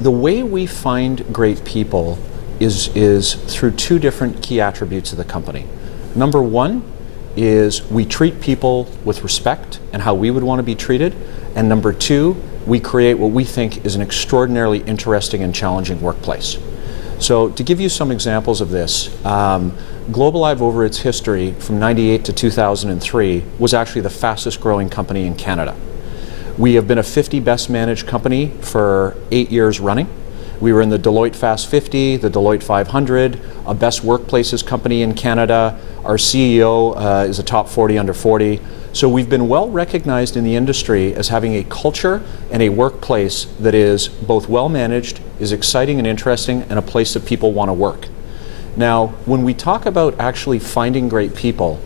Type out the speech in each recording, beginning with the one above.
the way we find great people is through two different key attributes of the company. Number one is we treat people with respect and how we would want to be treated. And number two, we create what we think is an extraordinarily interesting and challenging workplace. So to give you some examples of this, GlobalLive over its history from 98 to 2003 was actually the fastest growing company in Canada. We have been a 50 best managed company for 8 years running. We were in the Deloitte Fast 50, the Deloitte 500, a best workplaces company in Canada. Our CEO is a top 40 under 40. So we've been well recognized in the industry as having a culture and a workplace that is both well managed, is exciting and interesting, and a place that people want to work. Now, when we talk about actually finding great people,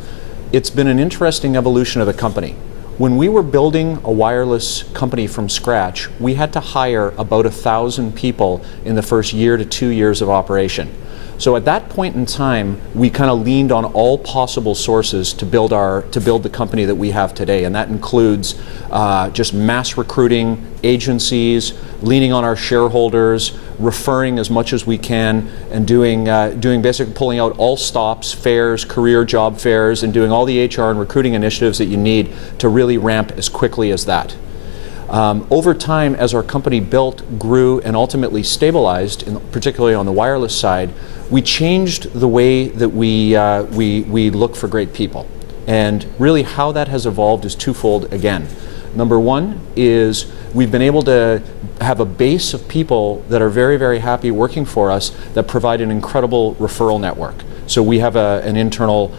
it's been an interesting evolution of the company. When we were building a wireless company from scratch, we had to hire about 1,000 people in the first year to 2 years of operation. So at that point in time, we kind of leaned on all possible sources to build the company that we have today, and that includes just mass recruiting, agencies, leaning on our shareholders, referring as much as we can, and doing basically pulling out all stops, fairs, career job fairs, and doing all the HR and recruiting initiatives that you need to really ramp as quickly as that. Over time, as our company built, grew, and ultimately stabilized, particularly on the wireless side, we changed the way that we look for great people. And really how that has evolved is twofold again. Number one is we've been able to have a base of people that are very, very happy working for us that provide an incredible referral network. So we have an internal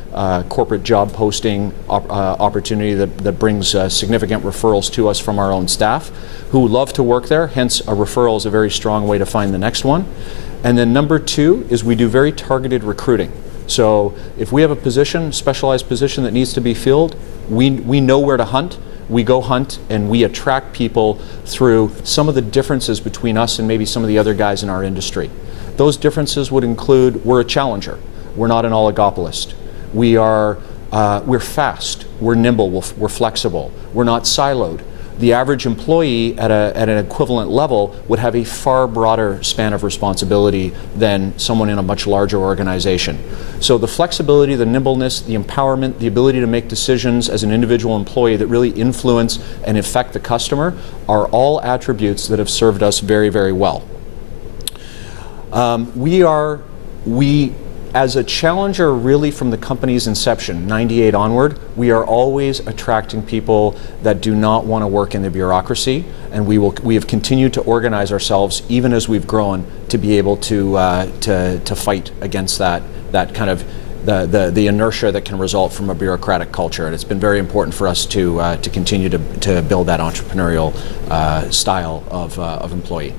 corporate job posting opportunity that brings significant referrals to us from our own staff who love to work there, hence a referral is a very strong way to find the next one. And then number two is we do very targeted recruiting. So if we have a position, specialized position that needs to be filled, we know where to hunt. We go hunt and we attract people through some of the differences between us and maybe some of the other guys in our industry. Those differences would include we're a challenger. We're not an oligopolist. We're fast, we're nimble, we're flexible, we're not siloed. The average employee at an equivalent level would have a far broader span of responsibility than someone in a much larger organization. So the flexibility, the nimbleness, the empowerment, the ability to make decisions as an individual employee that really influence and affect the customer are all attributes that have served us very, very well. As a challenger, really from the company's inception, 98 onward, we are always attracting people that do not want to work in the bureaucracy, and we have continued to organize ourselves, even as we've grown, to be able to fight against that kind of the inertia that can result from a bureaucratic culture. And it's been very important for us to continue to build that entrepreneurial style of employee.